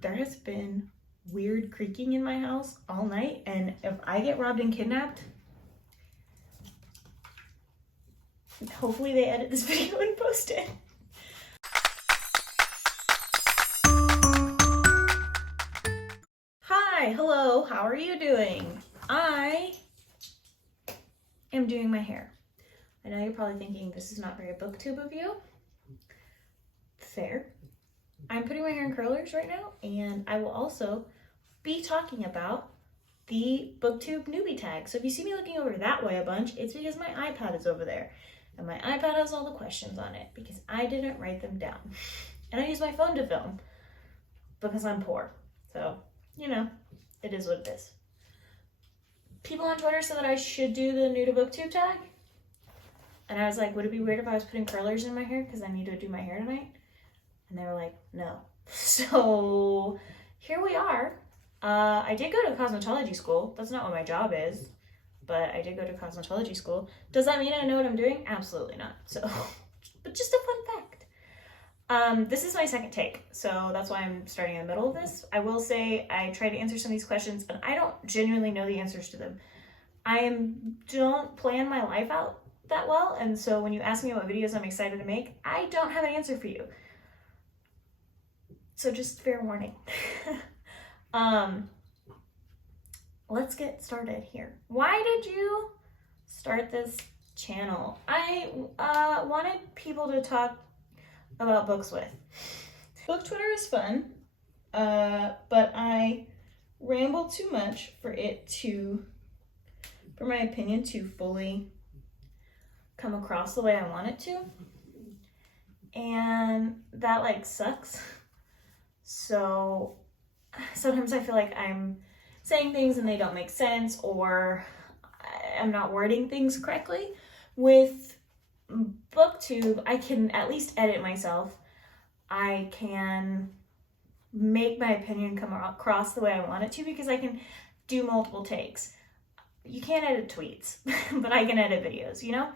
there has been weird creaking in my house all night, and if I get robbed and kidnapped, hopefully they edit this video and post it. Hi, hello, how are you doing? I am doing my hair. I know you're probably thinking this is not very booktube of you. Fair. I'm putting my hair in curlers right now, and I will also be talking about the Booktube Newbie tag. So if you see me looking over that way a bunch, it's because my iPad is over there. And my iPad has all the questions on it because I didn't write them down. And I use my phone to film because I'm poor. So, you know, it is what it is. People on Twitter said that I should do the new to Booktube tag. And I was like, would it be weird if I was putting curlers in my hair because I need to do my hair tonight? And they were like, no. So here we are. I did go to cosmetology school. That's not what my job is, but I did go to cosmetology school. Does that mean I know what I'm doing? Absolutely not. So, but just a fun fact. This is my second take, so that's why I'm starting in the middle of this. I will say I tried to answer some of these questions, but I don't genuinely know the answers to them. Don't plan my life out that well, and so when you ask me what videos I'm excited to make, I don't have an answer for you. So just fair warning. Let's get started here. Why did you start this channel? I wanted people to talk about books with. Book Twitter is fun, but I ramble too much for my opinion to fully come across the way I want it to. And that like sucks. So sometimes I feel like I'm saying things and they don't make sense, or I'm not wording things correctly. With Booktube, I can at least edit myself. I can make my opinion come across the way I want it to because I can do multiple takes. You can't edit tweets, but I can edit videos, you know?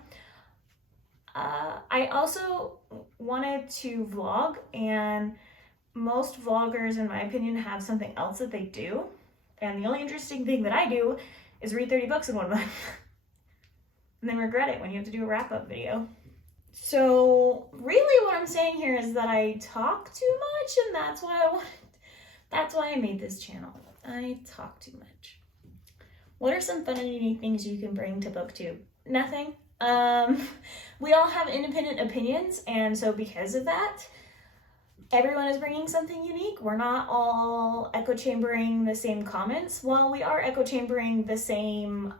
I also wanted to vlog, and most vloggers, in my opinion, have something else that they do. And the only interesting thing that I do is read 30 books in 1 month. And then regret it when you have to do a wrap-up video. So really what I'm saying here is that I talk too much, and that's why I made this channel. I talk too much. What are some fun and unique things you can bring to Booktube? Nothing. We all have independent opinions, and so because of that, everyone is bringing something unique. We're not all echo chambering the same comments. While we are echo chambering the same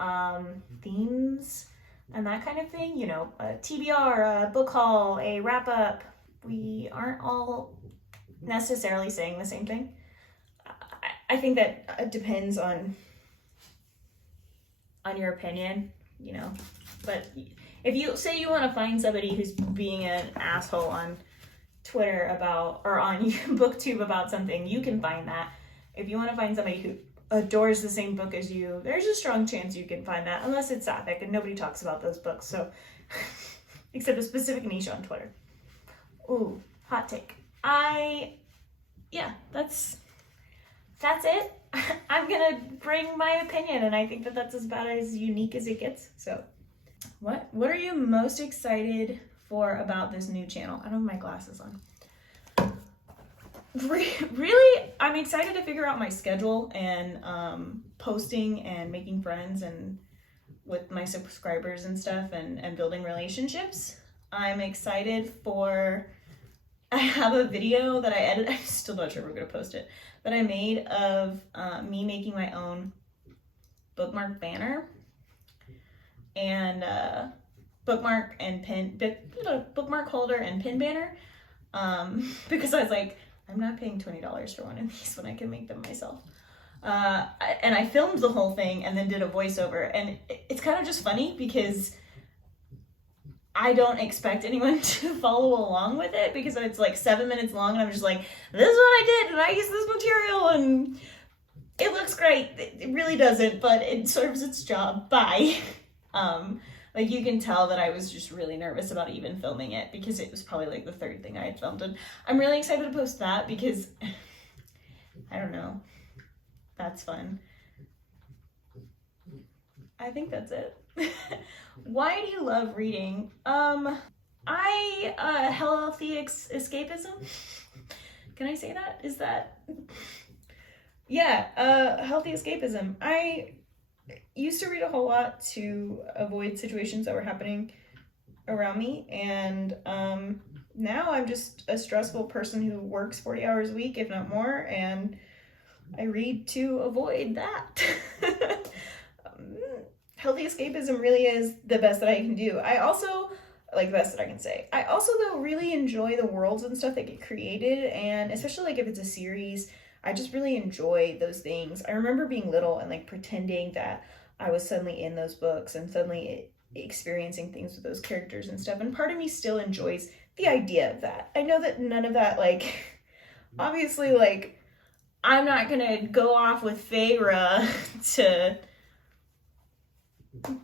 themes and that kind of thing, you know, a TBR, a book haul, a wrap up, we aren't all necessarily saying the same thing. I think that depends on your opinion, you know, but if you say you want to find somebody who's being an asshole on Twitter about, or on Booktube about something, you can find that. If you want to find somebody who adores the same book as you, there's a strong chance you can find that, unless it's sapphic and nobody talks about those books, so except a specific niche on Twitter. Ooh, hot take. Yeah, that's it. I'm gonna bring my opinion, and I think that that's about as unique as it gets. So what are you most excited for about this new channel? I don't have my glasses on. Really, I'm excited to figure out my schedule and posting and making friends and with my subscribers and stuff, and building relationships. I'm excited I have a video that I edited, I'm still not sure we're gonna post it, that I made of me making my own bookmark banner and bookmark holder and pin banner, because I was like, I'm not paying $20 for one of these when I can make them myself. And I filmed the whole thing and then did a voiceover, and it's kind of just funny because I don't expect anyone to follow along with it because it's like 7 minutes long, and I'm just like, this is what I did, and I used this material, and it looks great. It really doesn't, but it serves its job. Bye. Like, you can tell that I was just really nervous about even filming it because it was probably like the third thing I had filmed, and I'm really excited to post that because I don't know. That's fun. I think that's it. Why do you love reading? Healthy escapism. Can I say that? Is that? Yeah, healthy escapism. I used to read a whole lot to avoid situations that were happening around me, and now I'm just a stressful person who works 40 hours a week, if not more, and I read to avoid that. Healthy escapism really is the best that I can do. I also, like, the best that I can say. I also, though, really enjoy the worlds and stuff that get created, and especially, like, if it's a series, I just really enjoy those things. I remember being little and, like, pretending that I was suddenly in those books and suddenly experiencing things with those characters and stuff, and part of me still enjoys the idea of that. I know that none of that, like, obviously, like, I'm not gonna go off with Feyre to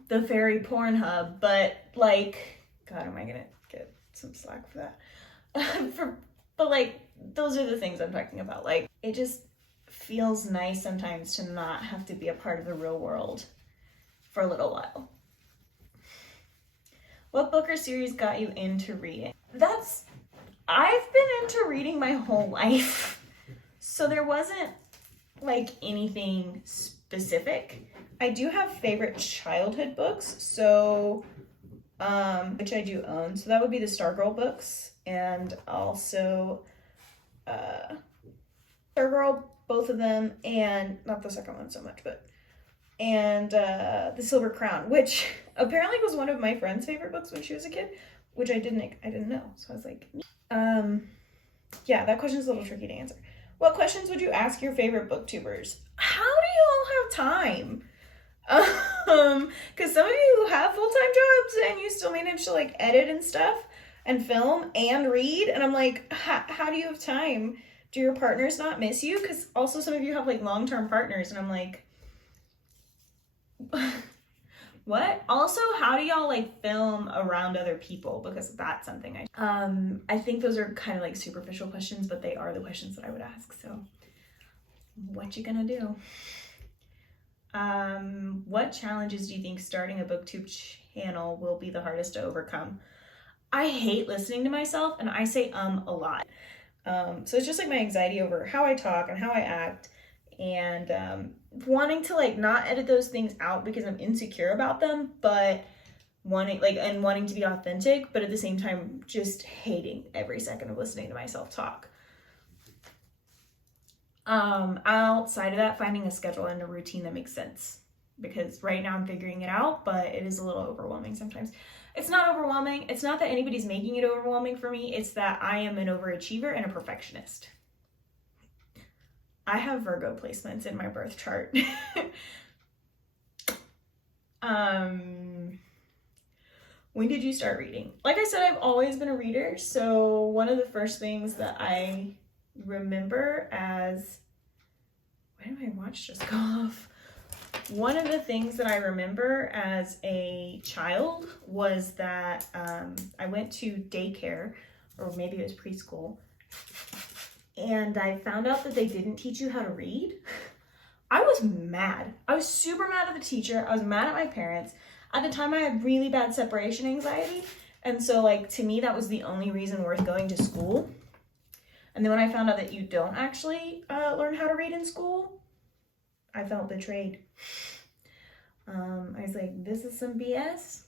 the fairy Pornhub, but, like, God, am I gonna get some slack for that? But, like, those are the things I'm talking about. Like, it just feels nice sometimes to not have to be a part of the real world for a little while. What book or series got you into reading? I've been into reading my whole life. So there wasn't, like, anything specific. I do have favorite childhood books, so, which I do own. So that would be the Stargirl books, and also, Stargirl, both of them, and, not the second one so much, but, and, The Silver Crown, which apparently was one of my friend's favorite books when she was a kid, which I didn't know. So I was like, yeah, that question's a little tricky to answer. What questions would you ask your favorite booktubers? How do you all have time? Because some of you have full-time jobs and you still manage to, like, edit and stuff and film and read, and I'm like, how do you have time? Do your partners not miss you? Because also some of you have, like, long-term partners, and I'm like, what? Also, how do y'all, like, film around other people? Because that's something I think those are kind of, like, superficial questions, but they are the questions that I would ask. So what you gonna do? What challenges do you think starting a booktube channel will be the hardest to overcome? I hate listening to myself, and I say a lot. So it's just, like, my anxiety over how I talk and how I act, and wanting to, like, not edit those things out because I'm insecure about them, but wanting to be authentic, but at the same time just hating every second of listening to myself talk. Outside of that, finding a schedule and a routine that makes sense, because right now I'm figuring it out, but it is a little overwhelming sometimes. It's not overwhelming. It's not that anybody's making it overwhelming for me. It's that I am an overachiever and a perfectionist. I have Virgo placements in my birth chart. When did you start reading? Like I said, I've always been a reader. So one of the first things that I remember as, why did my watch just go off? One of the things that I remember as a child was that I went to daycare, or maybe it was preschool, and I found out that they didn't teach you how to read. I was mad. I was super mad at the teacher. I was mad at my parents. At the time, I had really bad separation anxiety, and so, like, to me, that was the only reason worth going to school. And then when I found out that you don't actually learn how to read in school, I felt betrayed. I was like, this is some BS.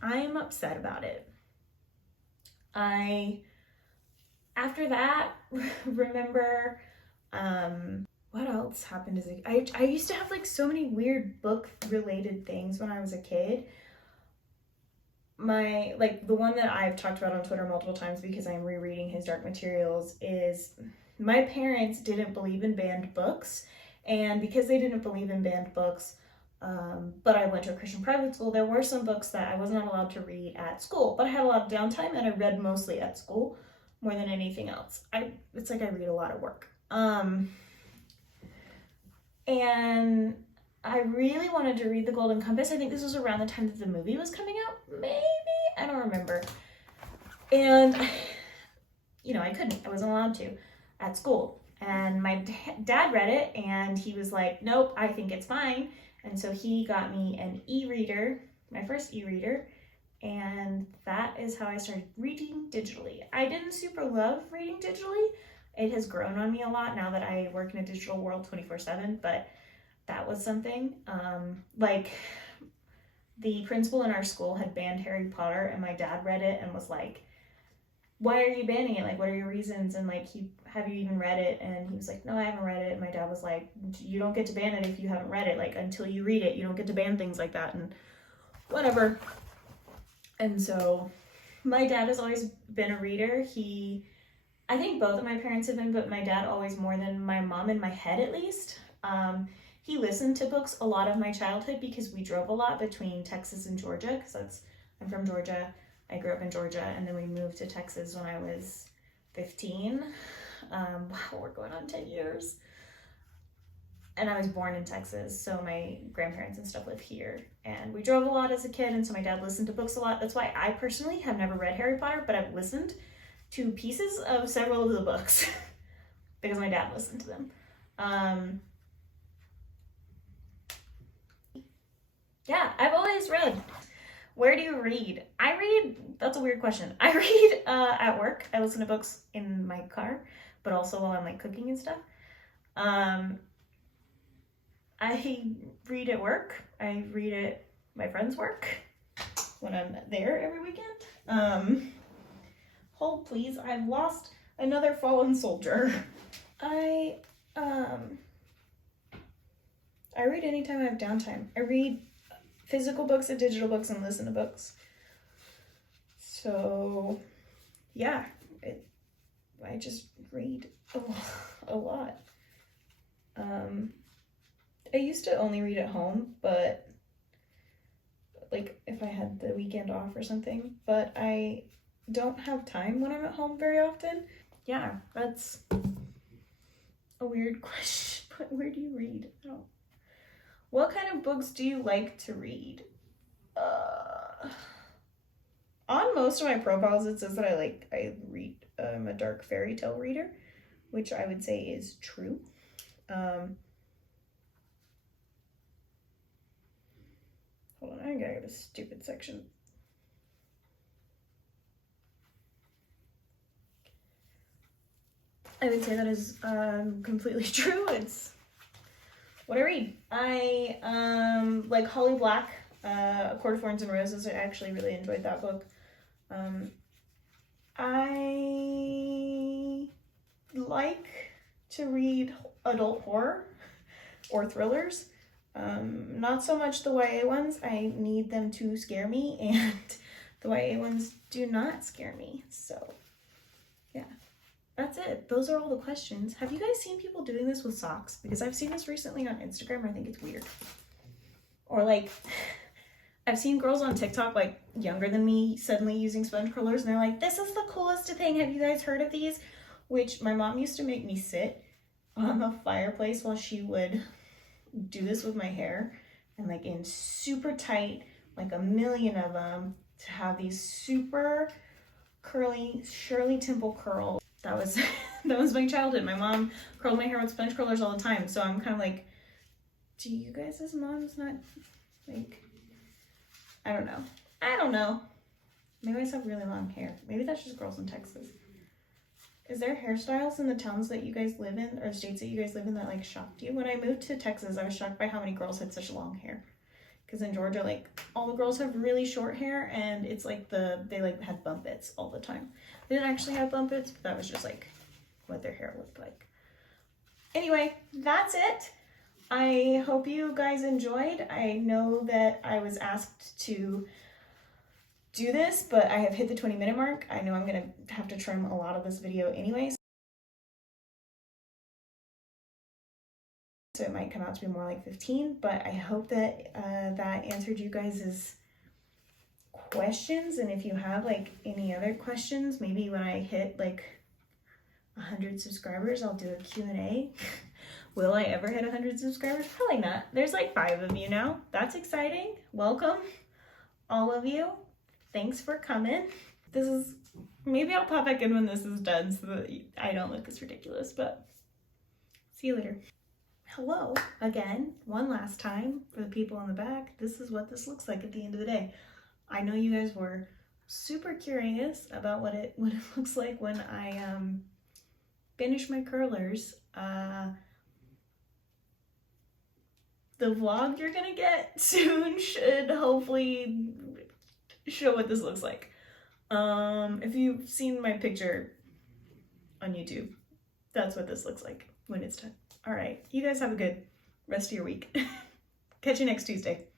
I am upset about it. After that, remember, what else happened as I used to have, like, so many weird book-related things when I was a kid. The one that I've talked about on Twitter multiple times because I'm rereading his Dark Materials is my parents didn't believe in banned books, and because they didn't believe in banned books, but I went to a Christian private school, there were some books that I was not allowed to read at school, but I had a lot of downtime and I read mostly at school more than anything else. It's like I read a lot of work. And I really wanted to read The Golden Compass. I think this was around the time that the movie was coming out, maybe? I don't remember. And, I couldn't. I wasn't allowed to at school. And my dad read it and he was like, nope, I think it's fine. And so he got me an e-reader, my first e-reader, and that is how I started reading digitally. I didn't super love reading digitally. It has grown on me a lot now that I work in a digital world 24/7, but that was something. Like the principal in our school had banned Harry Potter and my dad read it and was like, why are you banning it? Like, what are your reasons? And like, have you even read it? And he was like, no, I haven't read it. And my dad was like, you don't get to ban it if you haven't read it. Like, until you read it, you don't get to ban things like that and whatever. And so my dad has always been a reader. I think both of my parents have been, but my dad always more than my mom, in my head at least. He listened to books a lot of my childhood because we drove a lot between Texas and Georgia, because I'm from Georgia. I grew up in Georgia, and then we moved to Texas when I was 15. Wow, we're going on 10 years. And I was born in Texas, so my grandparents and stuff live here. And we drove a lot as a kid, and so my dad listened to books a lot. That's why I personally have never read Harry Potter, but I've listened to pieces of several of the books because my dad listened to them. Yeah, I've always read. Where do you read? I read, that's a weird question. I read at work. I listen to books in my car, but also while I'm like cooking and stuff. I read at work. I read at my friend's work when I'm there every weekend. Hold please, I've lost another fallen soldier. I read anytime I have downtime. I read physical books and digital books and listen to books. So yeah, I just read a lot. I used to only read at home, but like if I had the weekend off or something, but I don't have time when I'm at home very often. Yeah, that's a weird question, but where do you read? What kind of books do you like to read? On most of my profiles it says that I read, I'm a dark fairy tale reader, which I would say is true. Hold on, I gotta go to stupid section. I would say that is completely true. It's what I read. I like Holly Black, A Court of Thorns and Roses. I actually really enjoyed that book. I like to read adult horror or thrillers. Not so much the YA ones. I need them to scare me, and the YA ones do not scare me. So yeah, that's it. Those are all the questions. Have you guys seen people doing this with socks? Because I've seen this recently on Instagram. I think it's weird. Or like, I've seen girls on TikTok, like younger than me, suddenly using sponge curlers, and they're like, this is the coolest thing. Have you guys heard of these? Which my mom used to make me sit on the fireplace while she would do this with my hair, and like in super tight, like a million of them, to have these super curly Shirley Temple curls. That was that was my childhood. My mom curled my hair with sponge curlers all the time, so I'm kind of like, do you guys as moms not like, I don't know. Maybe I just have really long hair. Maybe that's just girls in Texas. Is there hairstyles in the towns that you guys live in, or states that you guys live in, that like shocked you? When I moved to Texas, I was shocked by how many girls had such long hair. Because in Georgia, like all the girls have really short hair, and it's like they like had bump its all the time. They didn't actually have bump its, but that was just like what their hair looked like. Anyway, that's it. I hope you guys enjoyed. I know that I was asked to do this, but I have hit the 20-minute mark. I know I'm gonna have to trim a lot of this video anyways, so it might come out to be more like 15, but I hope that that answered you guys' questions. And if you have like any other questions, maybe when I hit like 100 subscribers, I'll do a Q&A. Will I ever hit 100 subscribers? Probably not. There's like 5 of you now. That's exciting. Welcome, all of you. Thanks for coming. Maybe I'll pop back in when this is done so that I don't look as ridiculous, but See you later. Hello again, one last time for the people in the back. This is what this looks like at the end of the day. I know you guys were super curious about what it looks like when I finish my curlers. The vlog you're gonna get soon should hopefully show what this looks like. If you've seen my picture on YouTube, that's what this looks like when it's done. All right, you guys have a good rest of your week. Catch you next Tuesday.